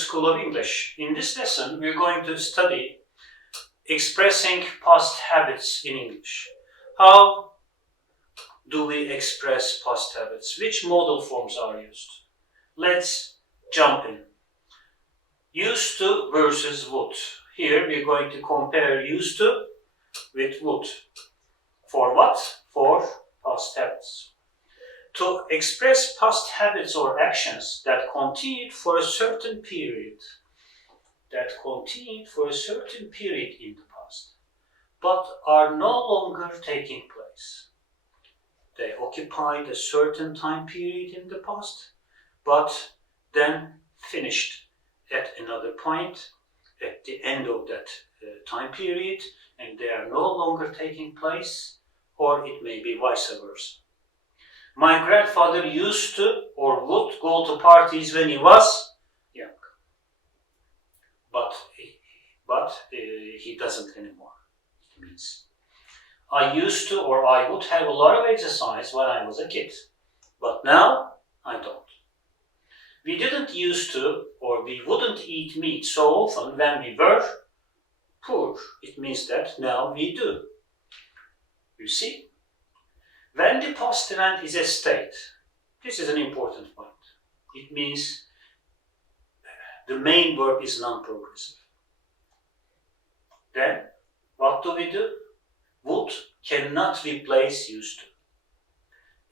School of English. In this lesson, we're going to study expressing past habits in English. How do we express past habits? Which modal forms are used? Let's jump in. Used to versus would. Here we're going to compare used to with would. For what? For past habits. To express past habits or actions that continued for a certain period in the past, but are no longer taking place. They occupied a certain time period in the past, but then finished at another point at the end of that time period, and they are no longer taking place, or it may be vice versa. My grandfather used to or would go to parties when he was young, but he doesn't anymore. It means I used to or I would have a lot of exercise when I was a kid, but now I don't. We didn't used to or we wouldn't eat meat so often when we were poor. It means that now we do. You see? When the past event is a state, this is an important point. It means the main verb is non-progressive. Then, what do? Would cannot replace used to.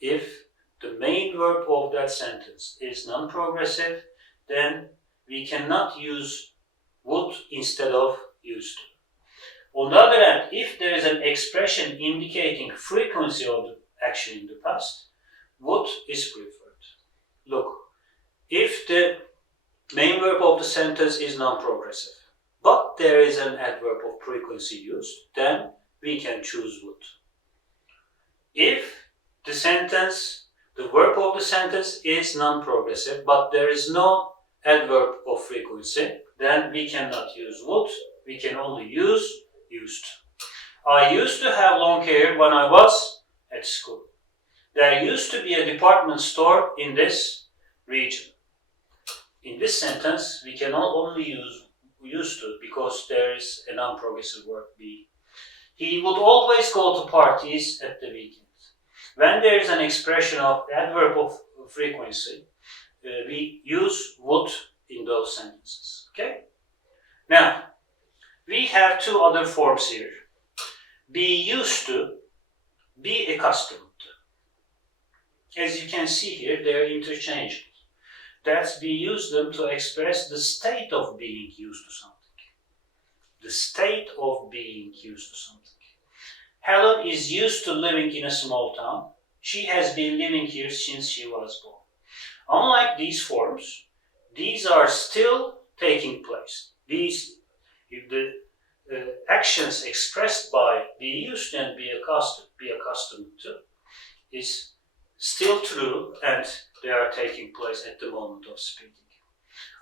If the main verb of that sentence is non-progressive, then we cannot use would instead of used to. On the other hand, if there is an expression indicating frequency of the action in the past, would is preferred. Look, if the main verb of the sentence is non-progressive, but there is an adverb of frequency used, then we can choose would. If the verb of the sentence is non-progressive, but there is no adverb of frequency, then we cannot use would, we can only use used. I used to have long hair when I was at school. There used to be a department store in this region. In this sentence, we can only use used to because there is a non-progressive verb be. He would always go to parties at the weekend. When there is an expression of adverb of frequency, we use would in those sentences. Okay? Now, we have two other forms here. Be used to, be accustomed to. As you can see here, they're interchangeable. That's we use them to express the state of being used to something. The state of being used to something. Helen is used to living in a small town. She has been living here since she was born. Unlike these forms, these are still taking place. The actions expressed by be used and be accustomed to is still true, and they are taking place at the moment of speaking.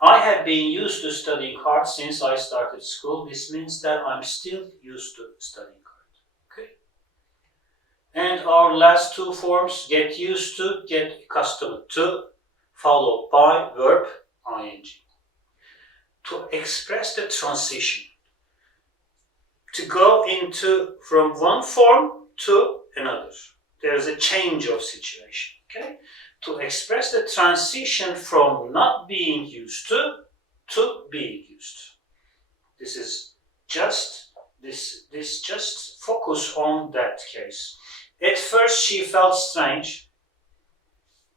I have been used to studying hard since I started school. This means that I'm still used to studying hard. Okay? And our last two forms, get used to, get accustomed to, followed by verb ing. To express the transition, to go from one form to another. There is a change of situation. Okay? To express the transition from not being used to being used. This is just focus on that case. At first she felt strange.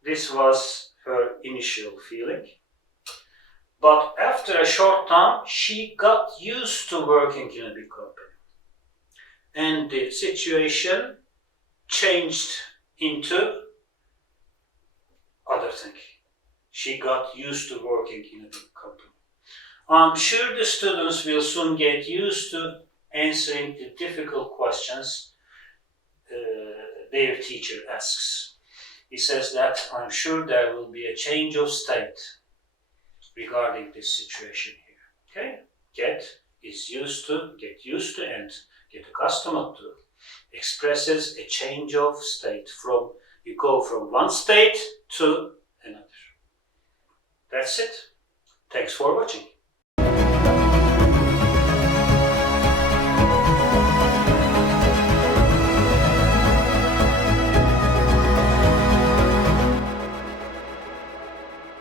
This was her initial feeling. But after a short time, she got used to working in a big company. And the situation changed into other thing. She got used to working in a big company. I'm sure the students will soon get used to answering the difficult questions their teacher asks. He says that I'm sure there will be a change of state regarding this situation here. Okay? Get is used to, get used to, and get accustomed to expresses a change of state. You go from one state to another. That's it. Thanks for watching.